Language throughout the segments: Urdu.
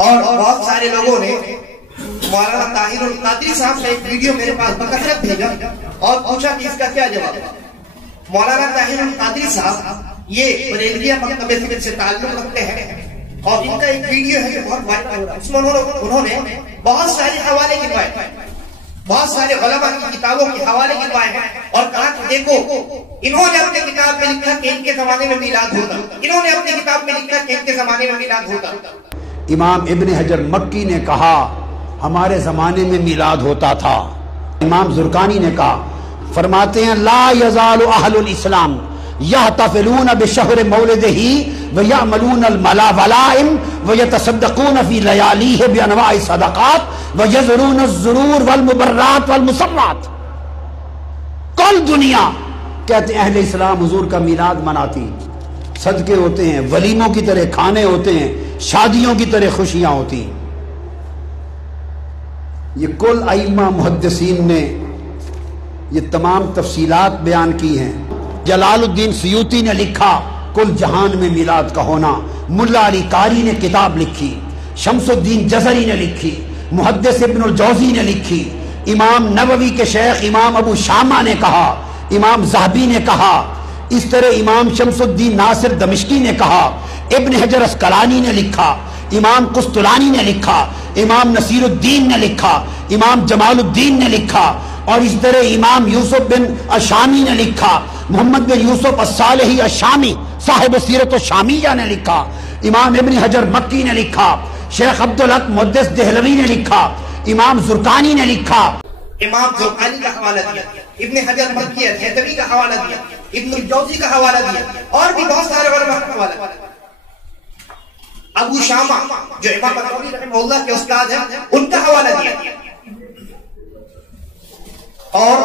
اور بہت سارے لوگوں نے مولانا طاہر القادری صاحب کا ایک ویڈیو میرے پاس بکثرت بھیجا اور پوچھا کہ اس کا کیا جواب ہے۔ مولانا طاہر القادری صاحب یہ بریلویہ مکتبہ فکر سے تعلق رکھتے ہیں اور ان کا ایک ویڈیو ہے جو بہت وائرل ہو رہا ہے۔ اس میں انہوں نے بہت سارے حوالے گنوائے، بہت سارے علماء کی کتابوں کے حوالے گنوائے ہیں اور کہا کہ دیکھو انہوں نے اپنے کتاب میں لکھا کہ ان کے زمانے میں میلاد ہوتا، انہوں نے اپنی کتاب میں لکھا کہ ان کے زمانے میں میلاد ہوتا۔ امام ابن حجر مکی نے کہا ہمارے زمانے میں میلاد ہوتا تھا۔ امام زرقانی نے کہا، فرماتے ہیں لا یزال اہل الاسلام یحتفلون بشہر مولدہ ویعملون الولائم ویتصدقون فی لیالیہ بانواع الصدقات ویزرون الزرور والمبرات والمسمات۔ کل دنیا کہتے ہیں اہل اسلام حضور کا میلاد مناتی، صدقے ہوتے ہیں، ولیموں کی طرح کھانے ہوتے ہیں، شادیوں کی طرح خوشیاں ہوتی ہیں۔ یہ کل ائمہ محدثین نے یہ تمام تفصیلات بیان کی ہیں۔ جلال الدین سیوطی نے لکھا کل جہان میں میلاد کا ہونا، ملا علی قاری نے کتاب لکھی، شمس الدین جزری نے لکھی، محدث ابن الجوزی نے لکھی، امام نووی کے شیخ امام ابو شامہ نے کہا، امام ذہبی نے کہا، اس طرح امام شمس الدین ناصر دمشقی نے کہا، ابن حجر اسقلانی نے لکھا، امام قسطلانی نے لکھا، امام نصیر الدین نے لکھا، امام جمال الدین نے لکھا، اور اس طرح امام یوسف بن الشامی نے لکھا، محمد بن یوسف الصالحی الشامی صاحب سیرت الشامیہ نے لکھا، امام ابن حجر مکی نے لکھا، شیخ عبدالحق محدث دہلوی نے لکھا، امام زرقانی نے لکھا، امام زرقانی کا حوالہ دیا، ابن حجر مکی الحیثمی کا حوالہ دیا، ابن الجوزی کا حوالہ دیا، اور بھی بہت سارے علماء کا حوالہ دیا۔ ابو شامہ جو امام نووی رحمہ اللہ کے استاد ہیں ان کا حوالہ دیا، اور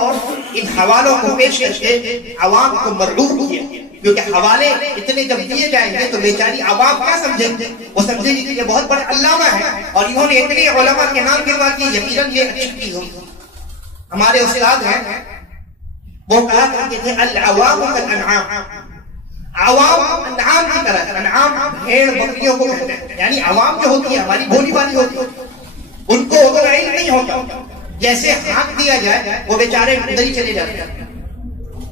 ان حوالوں کو پیش کر کے عوام کو مرعوب کیا، کیونکہ حوالے اتنے جب دیے جائیں گے تو بیچاری عوام کیا سمجھیں گے، وہ سمجھے گی کہ یہ بہت بڑے علامہ ہیں اور انہوں نے اتنے علماء کے نام گنوا دیے، یقیناً یہ اچھی چیز ہوگی۔ ہمارے استاد ہیں وہ کہا کرتے تھے العوام کالانعام، عوام انعام کی طرح، انعام بھیڑ بکریوں کو کہتے ہیں، یعنی عوام جو ہوتی ہے ہماری بھولی والی ہوتی ہے، ان کو اتنا علم نہیں ہوتا، جیسے ہاتھ دیا جائے وہ بیچارے اندر ہی چلے جاتے ہیں۔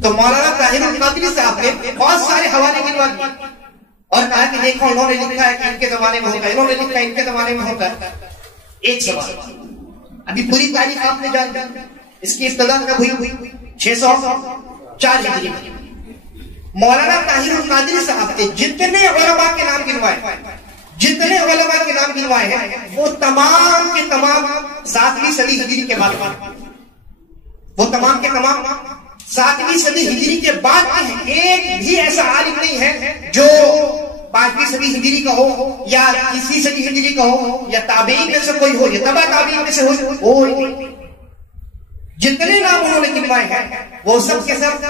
تو مولانا طاہر القادری صاحب نے بہت سارے حوالے گنوا دیے اور کہا کہ دیکھو انہوں نے لکھا ہے کہ ان کے زمانے میں ہوتا ہے، انہوں نے لکھا ہے ان کے زمانے میں ہوتا ہے۔ ایک سوال، ابھی پوری تاریخ آپ نے جان دی، اس کی ابتدا کب ہوئی؟ 604 ہجری میں۔ مولانا طاہر القادری صاحب کے جتنے علماء کے نام گنوائے، جتنے علماء کے نام گنوائے ہیں وہ تمام کے تمام 7ویں صدی ہجری کے بعد، وہ تمام کے تمام 7ویں صدی ہجری کے بعد ہیں۔ ایک بھی ایسا عالم نہیں ہے جو 5ویں صدی ہجری کا ہو یا 30ویں صدی ہجری کا ہو یا تابعین میں سے کوئی ہو یا تبع تابعین میں سے ہو، جتنے نام انہوں نے گنوائے ہیں وہ سب کے سب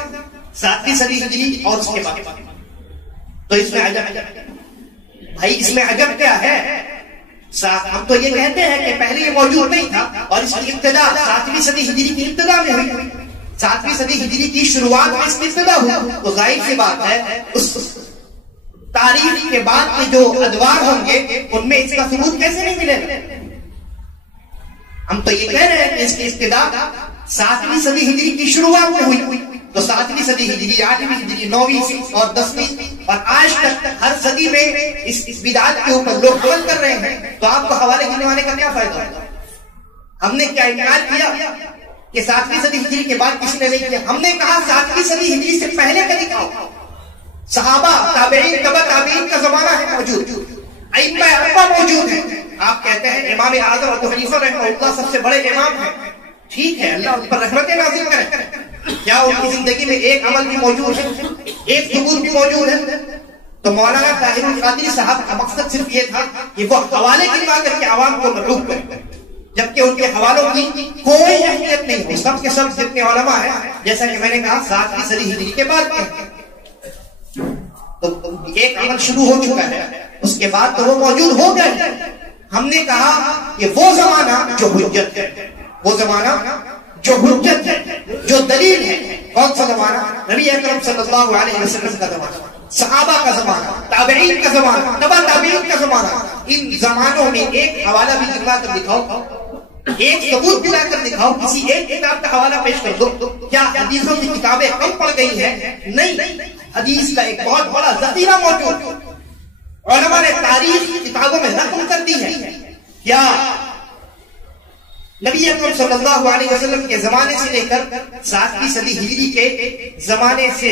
7ویں صدی ہجری اور اس کے بعد۔ تو اس میں عجب بھائی، اس میں عجب کیا ہے؟ ہم تو یہ کہتے ہیں کہ پہلے یہ موجود نہیں تھا اور اس کی ابتدا 7ویں صدی ہجری کی ابتدا میں ہوئی، 7ویں صدی ہجری کی شروعات میں اس کی ابتدا ہوئی، تو ظاہر سی بات ہے اس تاریخ کے بعد کے جو ادوار ہوں گے ان میں اس کا ثبوت کیسے نہیں ملے گا؟ ہم تو یہ کہہ رہے ہیں کہ اس کی ابتدا 7ویں صدی ہجری کی شروعات میں ہوئی، تو 7ویں صدی ہجری، 8ویں ہجری، 9ویں اور 10ویں اور آج تک ہر صدی میں اس بدعت کے اوپر لوگ عمل کر رہے ہیں، تو آپ کو حوالے گنوانے کا کیا فائدہ ہوگا؟ ہم نے کیا انکار کیا کہ 7ویں صدی ہجری کے بعد کسی نے نہیں کیا؟ ہم نے کہا 7ویں صدی ہجری سے پہلے کا لکھا ہو، صحابہ، تابعین، تبع تابعین کا زمانہ ہے موجود، ائمہ اربعہ موجود ہیں۔ آپ کہتے ہیں امام اعظم ابو حنیفہ رحمہ اللہ سب سے بڑے امام ہیں، ٹھیک ہے، اللہ ان پر رحمتیں نازل کرے، کیا ان کی زندگی میں ایک عمل بھی موجود ہے، ایک ثبوت بھی موجود ہے؟ تو مولانا طاہر القادری صاحب کا مقصد صرف یہ تھا کہ وہ حوالے گنوا کر کے عوام کو مرعوب کرے، جبکہ ان کے حوالوں کی کوئی اہمیت نہیں ہے، سب کے سب جتنے علماء ہیں جیسا کہ میں نے کہا 7ویں صدی ہجری کے بعد کے، تو ایک عمل شروع ہو چکا ہے، اس کے بعد تو وہ موجود ہو گئے۔ ہم نے کہا کہ وہ زمانہ جو حجت ہے، وہ زمانہ جو حجت ہے، جو دلیل ہے، کون سا زمانہ؟ نبی اکرم صلی اللہ علیہ وسلم کا زمانہ، صحابہ کا زمانہ، تابعین کا زمانہ، تبع تابعین کا زمانہ، ان زمانوں میں ایک حوالہ بھی دکھلا کر دکھاؤ، ایک ثبوت بھی لا کر دکھاؤ، کسی ایک کتاب کا حوالہ پیش کر دو۔ کیا حدیثوں کی کتابیں کم پڑ گئی ہیں؟ نہیں، حدیث کا ایک بہت بڑا ذخیرہ موجود، علماء نے تاریخ کتابوں میں نقل کر دی ہے۔ کیا نبی اکرم صلی اللہ علیہ وسلم کے زمانے سے لے کر 7ویں صدی ہجری کے زمانے سے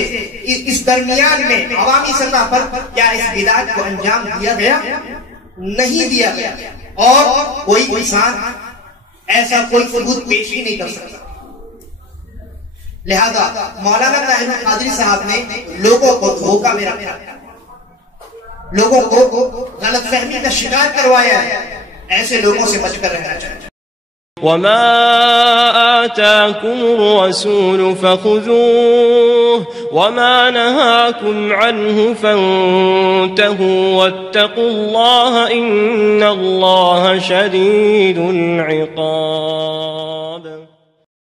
اس درمیان میں عوامی سطح پر کیا اس بدعت کو انجام دیا گیا؟ نہیں دیا گیا، اور کوئی انسان ایسا کوئی ثبوت پیش ہی نہیں کر سکتا۔ لہذا مولانا طاہر القادری صاحب نے لوگوں کو دھوکہ میں رکھا، لوگوں کو غلط فہمی کا شکار کروایا ہے۔ ایسے لوگوں سے بچ کر رہنا چاہیے۔ وما آتاكم الرسول فخذوه وما نهاكم عنه فانتهوا واتقوا الله إن الله شديد العقاب